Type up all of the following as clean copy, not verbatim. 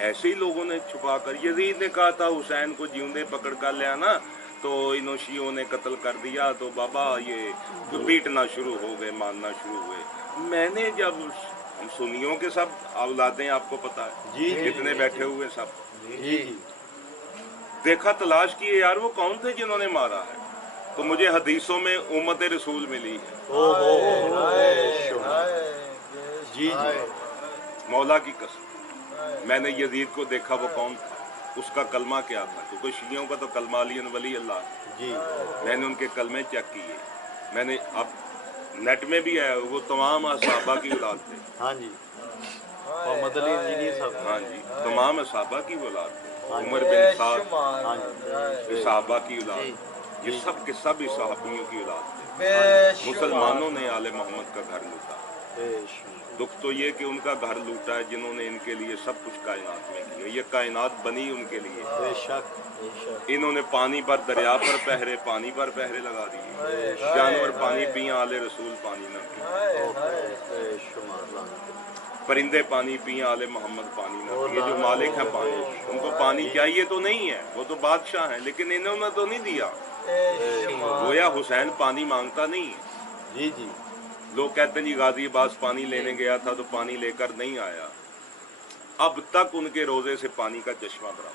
ऐसे ही लोगों ने छुपा कर, यजीद ने कहा था हुसैन को जीवने पकड़ कर ले आना, तो इन शियों ने कत्ल कर दिया, तो बाबा ये पीटना शुरू हो गए, मारना शुरू हुए। मैंने जब, हम सुन्नियों के सब औलादें आपको पता है जितने बैठे हुए सब, देखा तलाश किए यार वो कौन थे जिन्होंने मारा है, तो मुझे हदीसों में उम्मत रसूल मिली है। जी मौला की कसम, मैंने यजीद को देखा, वो कौन था, उसका कलमा क्या था, क्योंकि शियों का तो कलमा अली वली अल्लाह जी। मैंने उनके कलमे चेक किए, मैंने अब नेट में भी है, वो तमाम असहाबा की औलाद थे। हाँ जी, मोहम्मद अली इंजीनियर साहब, हाँ जी, तमाम असहाबा की औलाद थे, उमर बिन साद सहाबा की औलाद, ये सब के सब सहाबियों की औलाद थे। मुसलमानों ने आले मोहम्मद का घर लूटा। दुख तो ये कि उनका घर लूटा है जिन्होंने इनके लिए सब कुछ कायनात में किया, ये कायनात बनी उनके लिए। बेशक इन्होंने पानी पर, दरिया पर पहरे, पानी पर पहरे लगा दिए, जानवर पानी पिए, आले रसूल पानी न पिए, परिंदे पानी पिए, आले मोहम्मद पानी न पिए। जो मालिक है पानी, उनको पानी चाहिए तो नहीं है, वो तो बादशाह हैं, लेकिन इन्होंने तो नहीं दिया। गोया हुसैन पानी मांगता नहीं है। जी जी, लोग कहते हैं जी गाजी अब्बास पानी लेने गया था तो पानी लेकर नहीं आया, अब तक उनके रोजे से पानी का चश्मा बरा,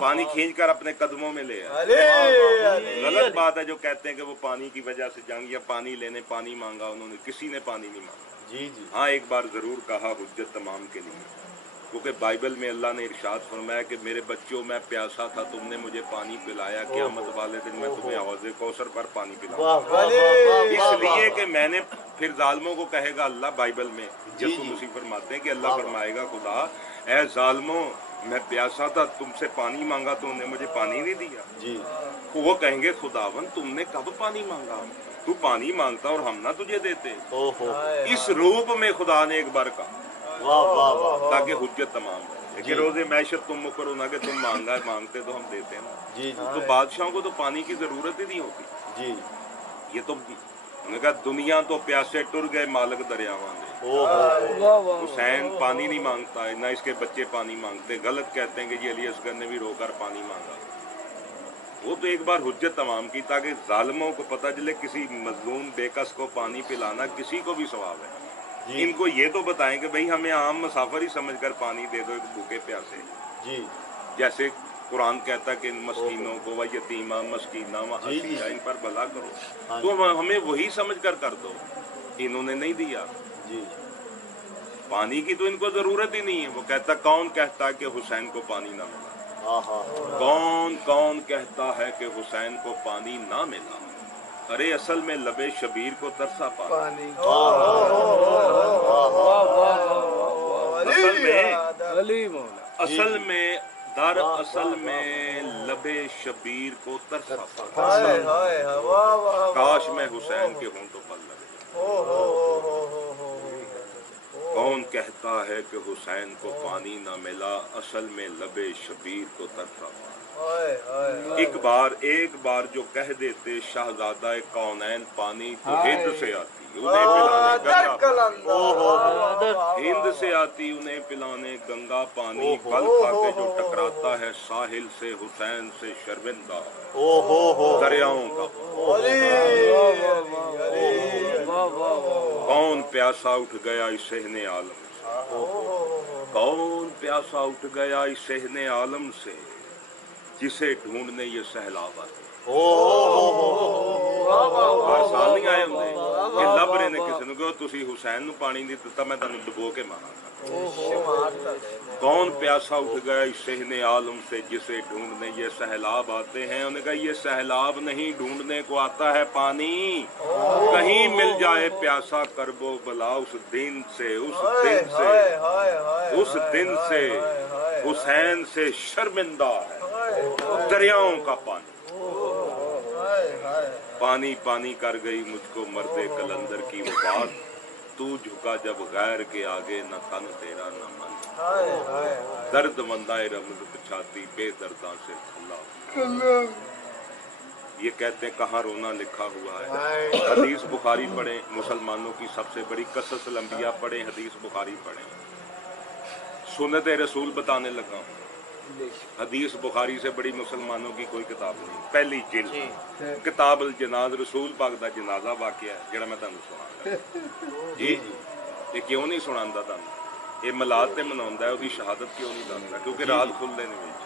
पानी खींचकर अपने कदमों में ले आया। गलत बात है जो कहते हैं कि वो पानी की वजह से जंग या पानी लेने पानी मांगा, उन्होंने किसी ने पानी नहीं मांगा। जी जी, हाँ एक बार जरूर कहा हुज्जत तमाम के लिए, क्योंकि बाइबल में अल्लाह ने इरशाद फरमाया कि मेरे बच्चों मैं प्यासा था, तुमने मुझे पानी पिलाया, क़यामत वाले दिन मैं तुम्हें हौज़े कौसर पर पानी पिलाऊंगा। इसलिए कि मैंने, फिर जालिमों को कहेगा अल्लाह, बाइबल में यसू मसीह फरमाते हैं कि अल्लाह फरमाएगा खुदा, ए जालिमों मैं प्यासा था, तुमसे पानी मांगा तो उन्होंने मुझे पानी नहीं दिया जी। वो कहेंगे खुदावन तुमने कब पानी मांगा, तू पानी मांगता और हम ना तुझे देते। इस रूप में खुदा ने एक बार कहा, ताकि हुज्जत तमाम है कि रोजे मैशत तुम मुकरो ना कि तुम मांगा मांगते तो हम देते हैं ना जी। तो बादशाहों को तो पानी की जरूरत ही नहीं होती जी। ये तो उन्होंने कहा दुनिया तो प्यासे टुर गए मालिक दरियावां दे। हुसैन पानी नहीं मांगता है, ना इसके बच्चे पानी मांगते। गलत कहते हैं कि जी अली असगर ने भी रोकर पानी मांगा। वो तो एक बार हुज्जत तमाम की ताकि जालिमों को पता चले किसी मजलूम बेकस को पानी पिलाना किसी को भी सवाब है। इनको ये तो बताएं कि भाई हमें आम मुसाफिर ही समझकर पानी दे दो एक भूखे प्यासे जी। जैसे कुरान कहता है कि इन मस्कीनों को व यतीमा मस्कीना व असीरा इन पर भला करो, तो हमें वही समझकर कर दो। इन्होंने नहीं दिया जी, पानी की तो इनको जरूरत ही नहीं है। वो कहता, कौन कहता है कि हुसैन को पानी ना मिला, कौन कौन कहता है कि हुसैन को पानी ना मिला। अरे असल में लबे शबीर को तरसा पानी। असल में दर असल में लबे शबीर को तरसा पानी। काश मैं हुसैन के हों तो पल लगे। कौन कहता है कि हुसैन को पानी ना मिला, असल में लबे शबीर को तरसा पानी। एक बार जो कह देते शहजादा कौनैन पानी तो हिंद से आती उन्हें पिलाने, हिंद से आती उन्हें पिलाने गंगा पानी। पल खा के जो टकराता है साहिल से हुसैन से शर्मिंदा दरियाओं का। कौन प्यासा उठ गया इस सहने आलम से, कौन प्यासा उठ गया इस सहने आलम से, जिसे ढूंढने ये सैलाब आते। हर साल नहीं आए होंगे कि लभ रहे ने किसी ने, तुसी हुसैन नूं पानी नहीं दिता मैं तुहानूं डुबो के मारांगा। कौन प्यासा उठ गया इस सहने आलम से, जिसे ढूंढने ये सैलाब आते हैं। उन्होंने कहा ये सैलाब नहीं, ढूंढने को आता है पानी। कहीं मिल जाए प्यासा करबो भला उस दिन से, उस दिन से हुसैन से शर्मिंदा है दरियाओं का पानी। पानी पानी कर गई मुझको मर्दे कलंदर की वो बात, तू झुका जब गैर के आगे न तन तेरा न मन। दर्द मंदाए रमज छाती बेदर्दा से खुला। ये कहते हैं कहाँ रोना लिखा हुआ है। हदीस बुखारी पढ़े, मुसलमानों की सबसे बड़ी कसस लंबिया पढ़े, हदीस बुखारी पढ़े। सुन्नत रसूल बताने लगा हूँ। हदीस बुखारी से बड़ी मुसलमानों की कोई किताब नहीं। पहली जिल्द किताब अल जनाज रसूल पाक दा जनाजा वाक़या जिहड़ा मैं तुहानूं सुणांगा। जी ये क्यों नहीं सुणांदा तुहानूं? ये मिलाद ते मनाउंदा है, उसदी शहादत क्यों नहीं दसदा? क्योंकि रात खुलदे ने विच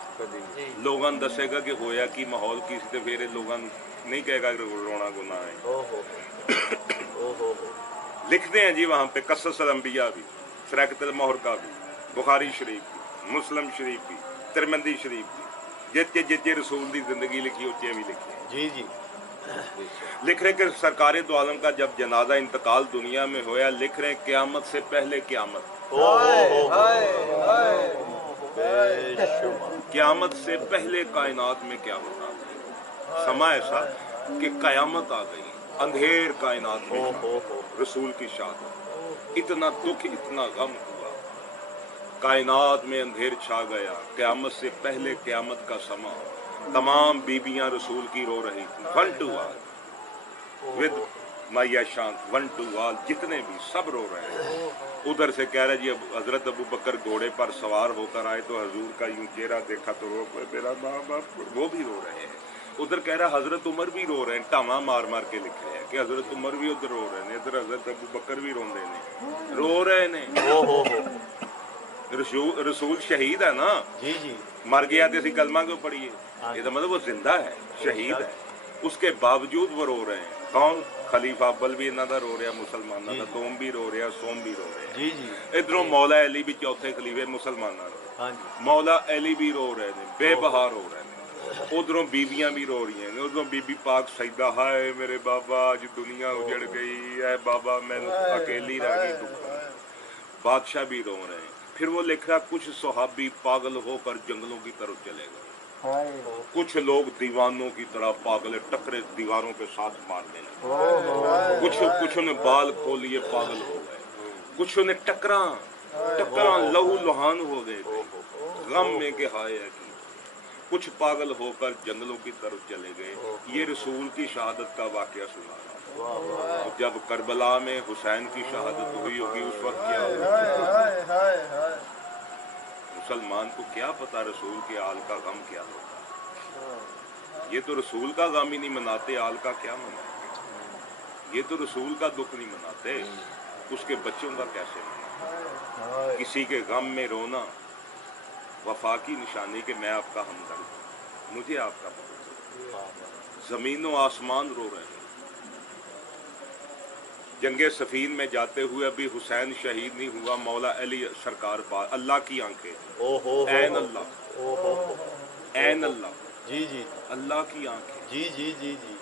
लोगों ने दसेगा कि होया कि माहौल की सी, ते फिर लोगों नहीं कहेगा कि रोना गुनाह है। लिखते हैं जी वहाँ पे कसस अल अंबिया भी, फ़रक़तुल मुहर्रका भी, बुखारी शरीफ भी, मुस्लिम शरीफ भी, तिरमिज़ी शरीफ भी, जिते जिते रसूल की जिंदगी लिखी उच्चे भी लिखी है। जी जी लिख रहे कि सरकार दो आलम का जब जनाजा इंतकाल दुनिया में होया, लिख रहे क़यामत से पहले क़यामत, क़यामत से पहले कायनात में क़यामत आ गई। समा ऐसा कि क़यामत आ गई, अंधेर कायनात में रसूल की शहादत, इतना दुख इतना गम हुआ, कायनात में अंधेर छा गया। क़यामत से पहले क़यामत का समा, तमाम बीबियां रसूल की रो रही थी, वन टू ऑल विद मैया शांत, वन टू ऑल, जितने भी सब रो रहे हैं। उधर से कह रहे जी अब हजरत अबू बकर घोड़े पर सवार होकर आए तो हजूर का यूं चेहरा देखा तो रो पड़े, मेरा माँ बाप, वो भी रो रहे हैं। उधर कह रहा हजरत उमर भी रो रहे हैं, टामा मार मार के लिख रहे हैं कि हजरत उमर भी उधर रो रहे हैं, इधर हजरत अबू बकर भी रोंदे ने, रो रहे ने। रसूल शहीद है ना, जी जी मर गया तो असी कलमा क्यों पढ़िए? ये तो मतलब वो जिंदा है, शहीद है, उसके बावजूद वो रो रहे हैं। कौन? खलीफा अव्वल भी इन्हां दा रो रहा, मुसलमानों का दोम भी रो रहा, सोम भी रो रहे। जी जी इधरों मौला अली भी चौथे खलीफे मुसलमानों दे, हाँ जी मौला अली भी रो रहे हैं, बेबहा रो रहे हैं। उधरों बीबियां भी रो रही हैं, उधरों बीबी पाक सईदा, हाय मेरे बाबा अज दुनिया उजड़ गई है बाबा, मैं अकेली रह गई दुख। बादशाह भी रो रहे हैं। फिर वो लिख रहा कुछ सहाबी पागल होकर जंगलों की तरफ चले गए, कुछ लोग दीवानों की तरह पागल टकरे दीवारों के साथ मारने लगे, कुछ ने बाल खोल लिए पागल हो गए, कुछ ने टकरा लहू लुहान हो गए गम में के हाय है कि कुछ पागल होकर जंगलों की तरफ चले गए। ये रसूल की शहादत का वाकया सुना रहा। जब करबला में हुसैन की शहादत हुई होगी उस वक्त क्या होगा? मुसलमान को क्या पता रसूल के आल का गम क्या होगा? ये तो रसूल का गम ही नहीं मनाते, आल का क्या मनाते? ये तो रसूल का दुख नहीं मनाते, उसके बच्चों का कैसे मनाते? किसी के गम में रोना वफा की निशानी के मैं आपका हमदर्द, मुझे आपका बहुत। जमीनों आसमान रो रहे हैं। जंगे सफीन में जाते हुए अभी हुसैन शहीद नहीं हुआ, मौला अली सरकार अल्लाह की आंखें, ऐन अल्लाह, ऐन अल्लाह, जी जी अल्लाह की आंखें, जी जी जी जी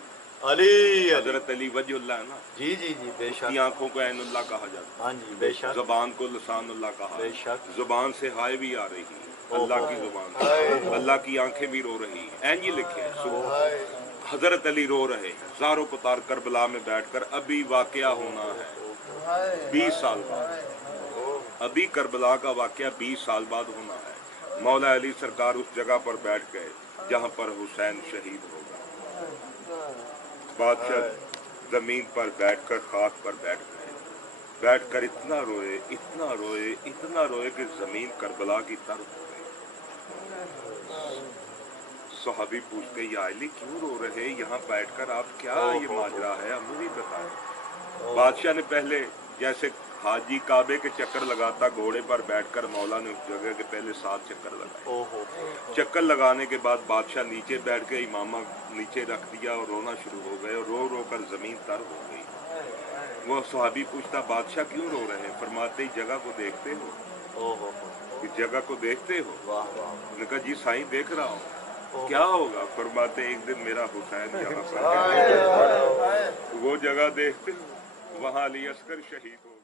अली हजरत अली वजहुल्लाह है ना, जी जी जी उसकी बेशक, आंखों को ऐन अल्लाह कहा जाता है। हाँ जी बेशक, जुबान को लसान अल्लाह कहा, बेशक, जुबान से हाय भी आ रही है अल्लाह की जुबान, अल्लाह की आंखें भी रो रही हैं। ऐन ये लिखे हजरत अली रो रहे हैं, ज़ारो पुतार करबला में बैठकर, अभी वाकया होना है 20 साल बाद, अभी करबला का वाकया 20 साल बाद होना है। मौला अली सरकार उस जगह पर बैठ गए जहाँ पर हुसैन शहीद होगा। बादशाह जमीन पर बैठकर खाक पर बैठ गए, बैठकर इतना रोए इतना रोए इतना रोए कि जमीन करबला की तरफ हो गई। सहाबी पूछते या अली क्यों रो रहे, यहाँ बैठकर आप, क्या ये माजरा है, हमें भी बताएं। बादशाह ने पहले जैसे हाजी काबे के चक्कर लगाता घोड़े पर बैठकर, मौला ने उस जगह के पहले 7 चक्कर लगाए। चक्कर लगाने के बाद बादशाह नीचे बैठ के इमामा नीचे रख दिया और रोना शुरू हो गए, और रो रो कर जमीन तर हो गई। वो सहाबी पूछता बादशाह क्यों रो रहे हैं? फरमाते ही जगह को देखते हो, इस जगह को देखते हो? उन्होंने कहा जी साईं देख रहा हूँ। क्या होगा? फरमाते एक दिन मेरा हुसैन यहाँ पर, वो जगह देखते हो, वहाँ अली अस्कर शहीद हो।